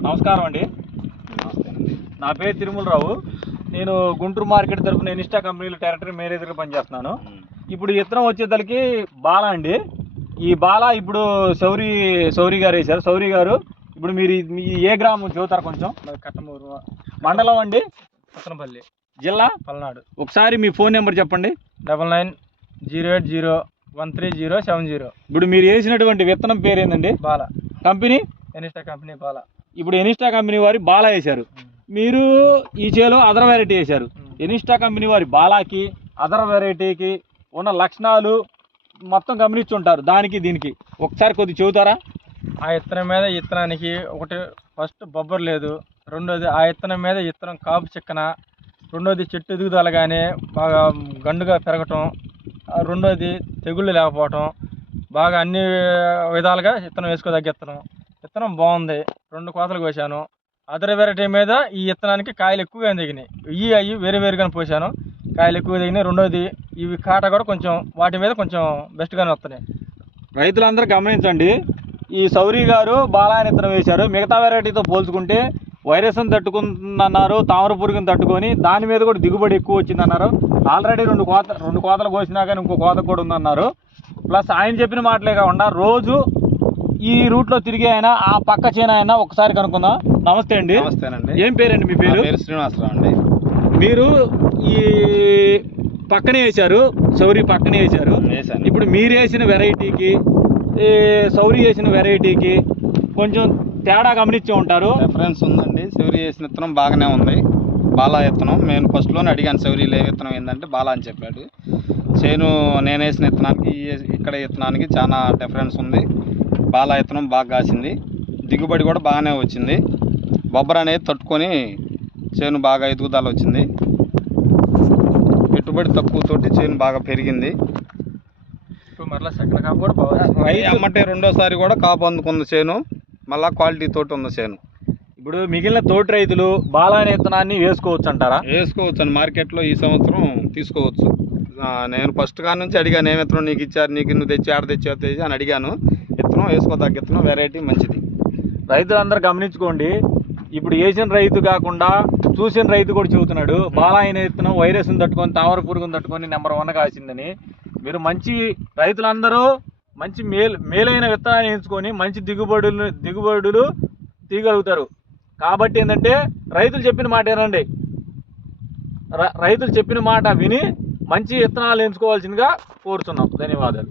నమస్కారం అండి. నా పేరు తిరుమలరావు. నేను గుంటూరు మార్కెట్ తరఫున ఎనిస్టా కంపెనీలో టెరిటరీ మేనేజర్గా పనిచేస్తున్నాను. ఇప్పుడు విత్తనం వచ్చేసరికి బాలా అండి. ఈ బాలా ఇప్పుడు సౌరి సౌరి గారు వేశారు. సౌరి గారు ఇప్పుడు మీరు మీ ఏ గ్రామం చెబుతారు కొంచెం? కట్టమూరు మండలం అండి? పుత్తనపల్లి జిల్లా? పల్నాడు. ఒకసారి మీ ఫోన్ నెంబర్ చెప్పండి. Double nine zero eight zero one three zero seven zero. ఇప్పుడు మీరు వేసినటువంటి విత్తనం పేరు ఏందండి? బాల. కంపెనీ? ఎనిస్టా కంపెనీ బాల. ఇప్పుడు ఎనిస్టా కంపెనీ వారి బాలా వేశారు. మీరు ఈ చేలో అదర్ వెరైటీ వేశారు. ఎనిస్టా కంపెనీ వారి బాలాకి అదర్ వెరైటీకి ఉన్న లక్షణాలు మొత్తం గమనించుంటారు దానికి దీనికి. ఒకసారి కొద్ది చెబుతారా? ఆ ఇత్తనం మీద ఇత్తనానికి ఒకటి ఫస్ట్ బొబ్బర్ లేదు. రెండోది ఆ ఇత్తనం మీద ఇత్తనం కాపు చిక్కన. రెండోది చెట్టు ఎదుగుదల కానీ బాగా గండుగా పెరగటం. రెండోది తెగుళ్ళు లేకపోవటం. బాగా అన్ని విధాలుగా ఇత్తనం వేసుకోదగ్గ ఇత్తనం. ఇత్తనం బాగుంది. రెండు కోతలు కోసాను అదర్ వెరైటీ మీద ఈ విత్తనానికి కాయలు ఎక్కువగా దిగినాయి ఇవి అవి వేరు వేరుగానే పోసాను కాయలు ఎక్కువ దిగినాయి రెండోది ఇవి కాట కూడా కొంచెం వాటి మీద కొంచెం బెస్ట్గానే వస్తున్నాయి. రైతులందరూ గమనించండి ఈ సౌరి గారు బాలాయన విత్తనం వేశారు. మిగతా వెరైటీతో పోల్చుకుంటే వైరస్ని తట్టుకుందన్నారు తామర పురుగుని తట్టుకొని దాని మీద కూడా దిగుబడి ఎక్కువ వచ్చిందన్నారు. ఆల్రెడీ రెండు కోత రెండు కోతలు కోసినా కానీ ఇంకో కోత కూడా ఉందన్నారు. ప్లస్ ఆయన చెప్పిన మాటలే కాకుండా రోజు ఈ రూట్లో తిరిగి ఆయన ఆ పక్క చేను ఆయన ఒకసారి కనుక్కుందాం. నమస్తే అండి. నమస్తేనండి. ఏం పేరండి మీ పేరు? పేరు శ్రీనివాసరావు అండి. మీరు ఈ పక్కనే వేశారు సౌరి పక్కనే వేశారు. ఇప్పుడు మీరు వేసిన వెరైటీకి ఈ సౌరి వేసిన వెరైటీకి కొంచెం తేడా గమనించి ఉంటారు. రెఫరెన్స్ ఉందండి. శౌరి వేసిన విత్తనం బాగానే ఉంది. బాలా విత్తనం. నేను ఫస్ట్లోనే అడిగాను శౌరిలో ఏ విత్తనం ఏంటంటే బాలా అని చెప్పాడు. చేను నేను వేసిన విత్తనానికి ఇక్కడ విత్తనానికి చాలా డిఫరెన్స్ ఉంది. బాలా విత్తనం బాగా కాసింది. దిగుబడి కూడా బాగానే వచ్చింది. బొబ్బర అనేది తట్టుకొని చేను బాగా ఎదుగుదల వచ్చింది. పెట్టుబడి తక్కువతోటి చేను బాగా పెరిగింది. సెకండ్ కాపు కూడా బాగా అమ్మటే రెండోసారి కూడా కాపు అందుకుంది చేను. మళ్ళా క్వాలిటీ తోటి ఉంది చేను. ఇప్పుడు మిగిలిన తోటి రైతులు బాలాని విత్తనాన్ని వేసుకోవచ్చు అంటారా? వేసుకోవచ్చు అండి మార్కెట్లో ఈ సంవత్సరం తీసుకోవచ్చు. నేను ఫస్ట్ కాడ నుంచి అడిగాను ఏ విత్తనం నీకు ఇచ్చారు? నీకు నువ్వు తెచ్చి ఆడ తెచ్చావు తెచ్చి అని అడిగాను. విత్తనం వేసుకోదగ్గ విత్తనం వెరైటీ మంచిది. రైతులందరూ గమనించుకోండి ఇప్పుడు వేసిన రైతు కాకుండా చూసిన రైతు కూడా చెబుతున్నాడు బాలాయన విత్తనం వైరస్ని తట్టుకొని తామర పురుగుని తట్టుకొని నెంబర్ వన్ కాసిందని. మీరు మంచి రైతులందరూ మంచి మేలు మేలైన విత్తనాన్ని ఎంచుకొని మంచి దిగుబడులు దిగుబడులు తీయగలుగుతారు. కాబట్టి ఏంటంటే రైతులు చెప్పిన మాట ఏనండి రైతులు చెప్పిన మాట విని మంచి విత్తనాలు ఎంచుకోవాల్సిందిగా కోరుతున్నాం ధన్యవాదాలు.